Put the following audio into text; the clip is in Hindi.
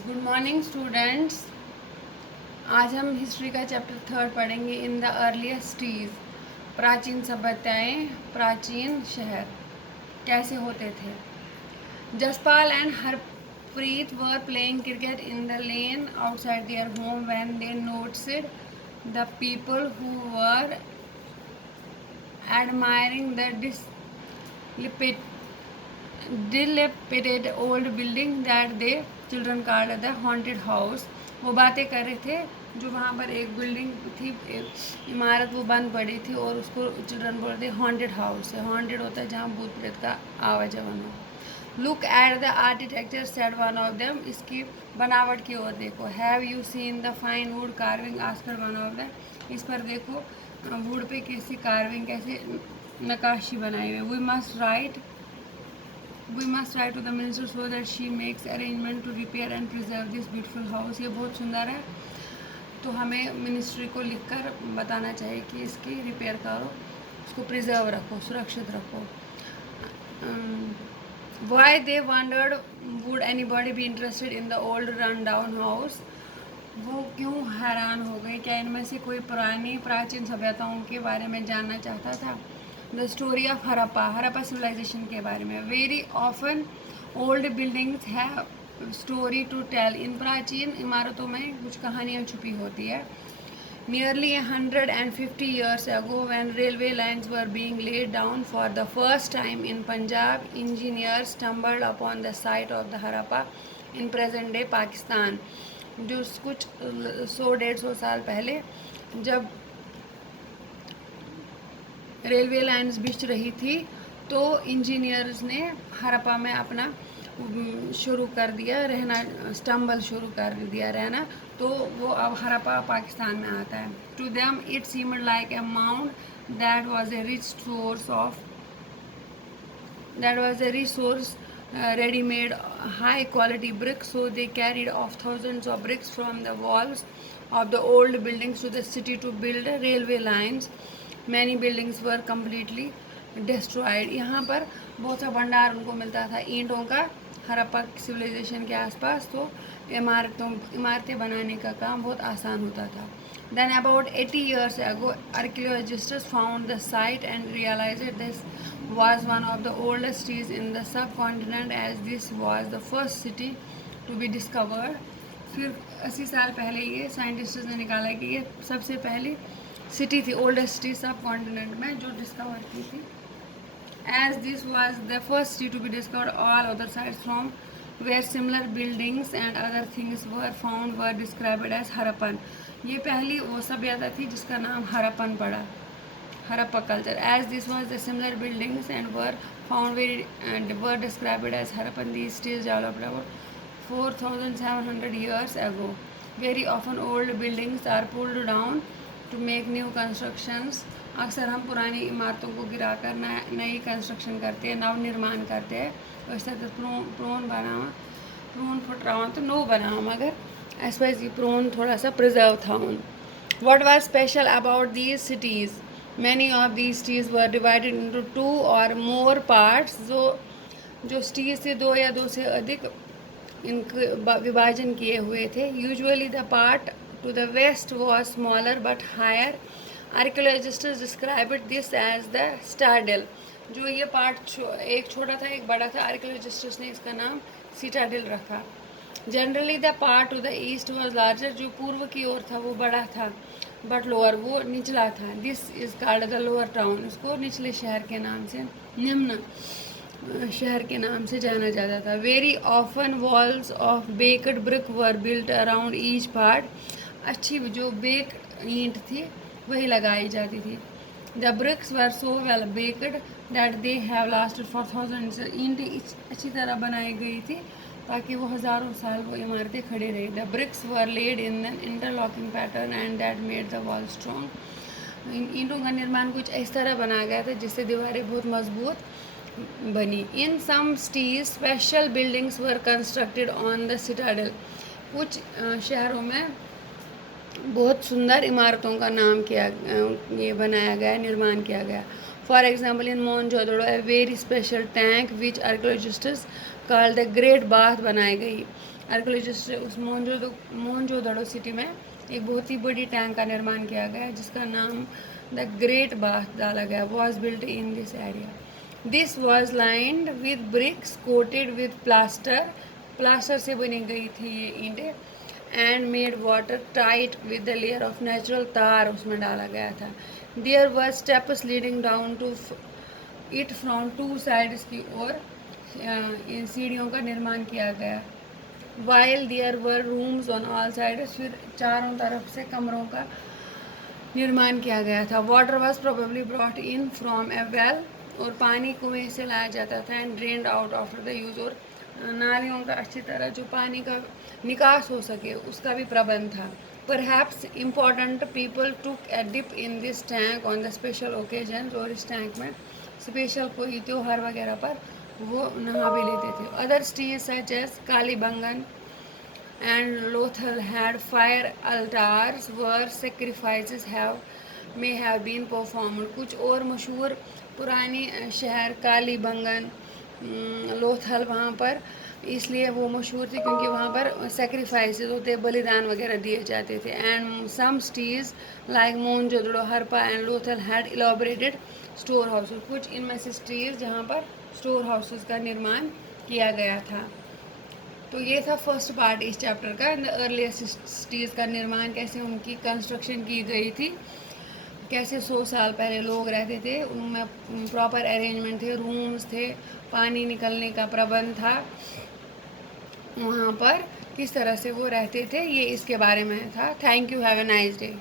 Good morning students. आज हम हिस्ट्री का चैप्टर 3 पढ़ेंगे। इन द अर्लीस्ट सिटीज, प्राचीन सभ्यताएं, प्राचीन शहर कैसे होते थे। Jaspal and Harpreet were playing cricket in the lane outside their home when they noticed the people who were admiring the dilapidated old building that the children called the haunted house। वो बातें कर रहे थे जो वहाँ पर एक बिल्डिंग थी, एक इमारत वो बंद पड़ी थी और उसको चिल्ड्रन बोलते थे हॉन्टेड हाउस है। हॉन्टेड होता है जहाँ भूत प्रेत का आवाजावन हो। Look at the architecture said one of them, इसकी बनावट की ओर देखो। Have you seen the fine wood carving ask her one of the, इस पर देखो वुड पे कैसी कार्विंग, कैसे नक्काशी बनाई हुई। We must write to the minister so that she makes arrangement to repair and preserve this beautiful house. ये बहुत सुंदर है, तो हमें मिनिस्ट्री को लिखकर बताना चाहिए कि इसकी रिपेयर करो, उसको प्रिजर्व रखो, सुरक्षित रखो। Why they wondered would anybody be interested in the old run down house, वो क्यों हैरान हो गए, क्या इनमें से कोई पुरानी प्राचीन सभ्यताओं के बारे में जानना चाहता था। The story of Harappa civilization के बारे में। Very often old buildings have story to tell, इन प्राचीन इमारतों में कुछ कहानियाँ छुपी होती है। Nearly 150 years ago, when railway lines were being laid down for the first time in Punjab, engineers stumbled upon the site of the Harappa in present-day Pakistan। जो कुछ 100-150 साल पहले जब रेलवे लाइन्स बिछ रही थी तो इंजीनियर्स ने हरप्पा में अपना शुरू कर दिया रहना, स्टम्बल शुरू कर दिया रहना, तो वो अब हरप्पा पाकिस्तान में आता है। To them it seemed like a mount that was a rich source ready-made high-quality bricks, so they carried off thousands of bricks from the walls of the old buildings to the city to build railway lines. Many buildings were completely destroyed। यहाँ पर बहुत सा भंडार उनको मिलता था ईंटों का हरप्पा सिविलाइजेशन के आसपास, तो इमारतें बनाने का काम बहुत आसान होता था। Then about 80 years ago, archaeologists found the site and realized this was one of the oldest cities in the subcontinent, as this was the first city to be discovered। फिर 80 साल पहले ये साइंटिस्ट्स ने निकाला कि ये सबसे पहली सिटी थी, ओल्डेस्ट सिटी सब कॉन्टिनेंट में जो डिस्कवर की थी। As this was the first city to be discovered, all other sites from where similar buildings and other things were found were described as Harappan। ये पहली वो सभ्यता थी जिसका नाम हरप्पन पड़ा, Harappa culture. As this was the similar buildings and were found were described as Harappan, these cities developed about 4,700 years ago। Very often old buildings are pulled down to make new constructions। अक्सर हम पुरानी इमारतों को गिराकर नई कंस्ट्रक्शन करते हैं, नव निर्माण करते हैं। उस तरह प्रोन फुटरावा तो नो बनावा, मगर एस वाइज ये प्रोन थोड़ा सा प्रिजर्व था। What was special about these cities, many of these cities were divided into 2 और मोर पार्ट्स। जो सिटीज़ थे 2 या 2 से अधिक इनके विभाजन किए हुए थे। Usually the part to the west was smaller but higher. Archaeologists described this as the citadel. जो ये पार्ट एक छोटा था एक बड़ा था, आर्कियोलॉजिस्ट्स ने इसका नाम सिटाडेल रखा। Generally the part to the east was larger, जो पूर्व की ओर था वो बड़ा था, बट लोअर वो निचला था। This is called the lower town, इसको निचले शहर के नाम से, निम्न शहर के नाम से जाना जाता था। Very often walls of baked brick were built around each part. अच्छी जो बेक ईंट थी वही लगाई जाती थी। The bricks were so well baked that they have lasted for thousands. ईंटें अच्छी तरह बनाई गई थी ताकि वो हज़ारों साल वो इमारतें खड़ी रही। The bricks were laid in an interlocking pattern and that made the wall strong. ईंटों का निर्माण कुछ इस तरह बनाया गया था जिससे दीवारें बहुत मजबूत बनी। In some cities special buildings were constructed on the citadel. कुछ शहरों में बहुत सुंदर इमारतों का नाम किया ये बनाया गया, निर्माण किया गया। For example in Mohenjodaro a very special tank which archaeologists called the great bath बनाई गई। आर्कोलॉजिस्ट उस मोहनजोदड़ो सिटी में एक बहुत ही बड़ी टैंक का निर्माण किया गया है जिसका नाम द ग्रेट बाथ डाला गया, was built in this area. This was lined with bricks coated with plaster, plaster से बनी गई थी ये ईंटें, and made water tight with the layer of natural tar उसमें डाला गया था। There were steps leading down to it from two sides की ओर इन सीढ़ियों का निर्माण किया गया। While there were rooms on all sides, फिर चारों तरफ से कमरों का निर्माण किया गया था। Water was probably brought in from A well, और पानी कुएं से लाया जाता था, and drained out after the use, और नालियों का अच्छी तरह जो पानी का निकास हो सके उसका भी प्रबंध था। Perhaps important people took a dip in this tank on the special occasion, और इस टैंक में स्पेशल कोई त्योहार वगैरह पर वो नहा भी लेते थे। Other cities such as Kalibangan and Lothal had fire altars were sacrifices may have been performed। कुछ और मशहूर पुरानी शहर कालीबंगन, लोथल, वहाँ पर इसलिए वो मशहूर थे क्योंकि वहाँ पर सेक्रीफाइसेस होते, बलिदान वगैरह दिए जाते थे। And some cities like Mohenjodaro, Harappa and Lothal had elaborated store houses. कुछ इनमें से सिटीज़ जहाँ पर स्टोर हाउसेस का निर्माण किया गया था। तो ये था फर्स्ट पार्ट इस चैप्टर का, अर्लीस्ट सिटीज़ का निर्माण, कैसे उनकी कंस्ट्रक्शन की गई थी, कैसे 100 साल पहले लोग रहते थे, उनमें प्रॉपर अरेंजमेंट थे, रूम्स थे, पानी निकलने का प्रबंध था, वहाँ पर किस तरह से वो रहते थे, ये इसके बारे में था। Thank you, have a nice day.